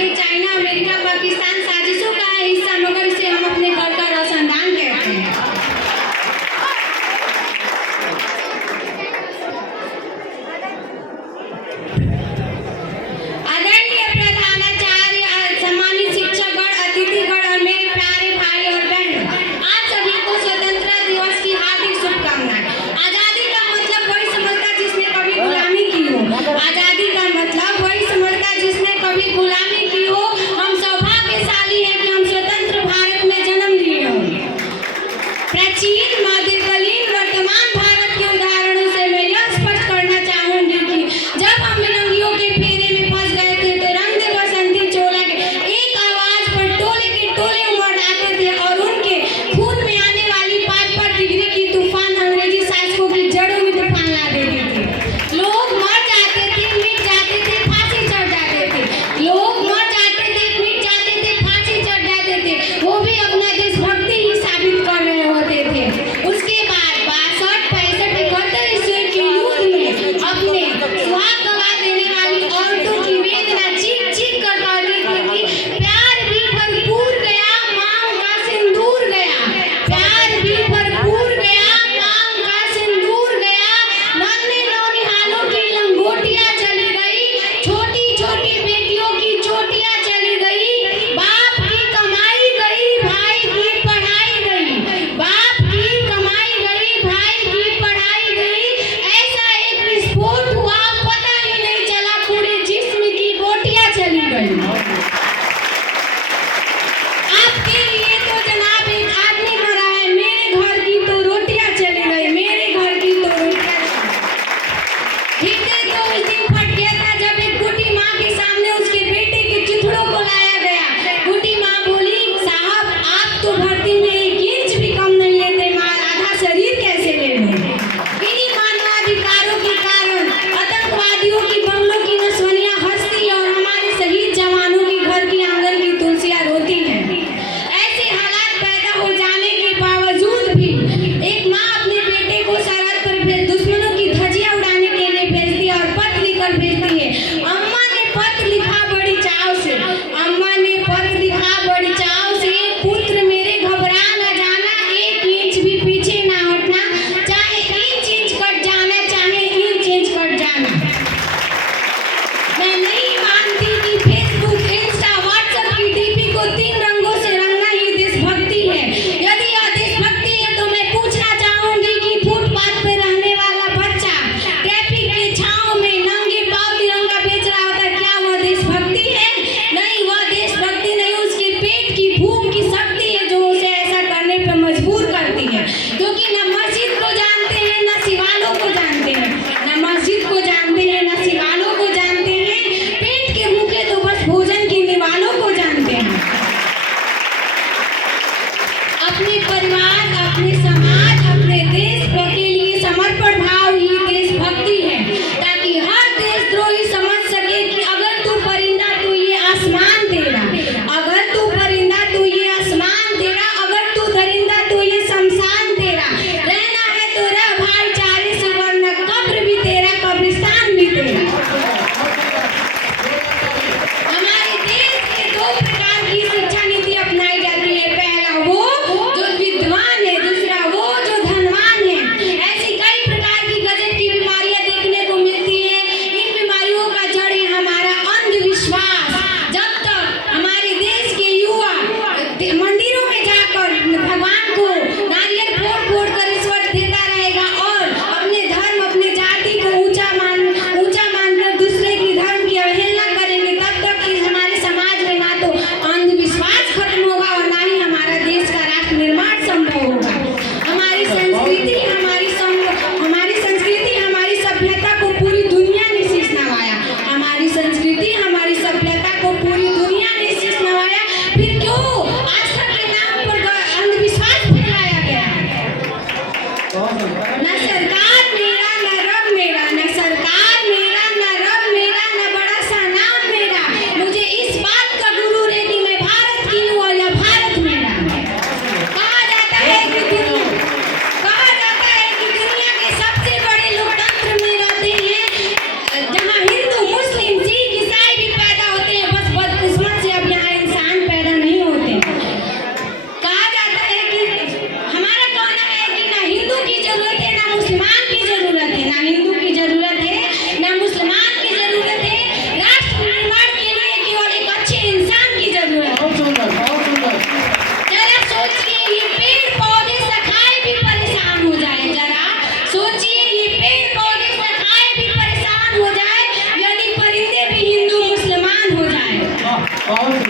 आगे China, America, Pakistan साजिशों का है हिस्सा, मगर इसे हम अपने घर का रोशनदान कहते हैं। आदरणीय प्रधानाचार्य, सम्मानित शिक्षकगण, अतिथिगण और मेरे प्यारे भाई और बहन, आप सभी को स्वतंत्रता दिवस की हार्दिक शुभकामनाएं। आजादी का मतलब वही समझता जिसने कभी गुलामी की हो। आजादी का मतलब वही समझता जिसने कभी गुलामी की हो। हम सौभाग्यशाली हैं कि हम स्वतंत्र भारत में जन्म लिए हों। प्राचीन, मध्यकालीन, वर्तमान भारत के उदाहरणों से मैं यह स्पष्ट करना चाहूंगी कि जब हम फिरंगियों के फेरे में फंस गए थे तो रंग दे बसंती चोला के एक आवाज पर टोले के टोले उमड़ आते थे और उनके खून में आने वाली 5 डिग्री की तूफान अंग्रेजी शासकों की जड़ों में तूफान ला देती थी। लोग मर जाते थे, मिट जाते थे, फांसी चढ़ जाते थे। लोग मर जाते थे, मिट जाते थे, फांसी चढ़ जाते थे, वो भी अपना देशभक्ति ही साबित कर रहे होते थे। उसके बाद 62, 65, 71 ईस्वी के युद्ध में अपने सुहाग गवा देने वाली औरतों की वेदना चीख चीख कर कहती थी कि प्यार भी भरपूर गया, मांग का सिंदूर गया। प्यार भी भरपूर गया, मांग का सिंदूर गया। नन्हे नौनिहालों की लंगोटियां चली गई, छोटी छोटी बेटियों की चोटियां चली गई। बाप की कमाई गई, भाई की पढ़ाई गई। बाप की कमाई गई, भाई की पढ़ाई गई। ऐसा एक विस्फोट हुआ, पता ही नहीं चला, पूरे जिस्म की बोटियां चली गई। आपके लिए तो जनाब एक आदमी मरा है, मेरे घर की तो रोटियां चली गई, मेरे घर की तो रोटियां। हृदय तो उस दिन फट गया था जब एक बूढ़ी माँ के सामने उसके बेटे के चिथड़ों को लाया गया। बूढ़ी माँ बोली, साहब आप तो भर्ती में 1 इंच भी कम नहीं लेते, मार आधा शरीर कैसे ले लेंगे। इन्हीं मानवाधिकारों के कारण आतंकवादियों की बंगलों की नस्वानियां हंसती और हमारे शहीद जवानों के घर बहुत